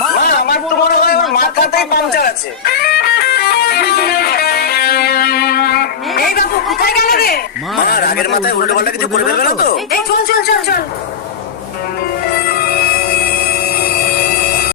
মা, আমার তো মনে হয় ওর মাথাতেই পাংচার আছে। এই বাবু কোথায় গেল রে? মা, রাগের মাথায় উল্টো পাল্টা কিছু করে ফেলবে না তো? এই চল চল চল চল।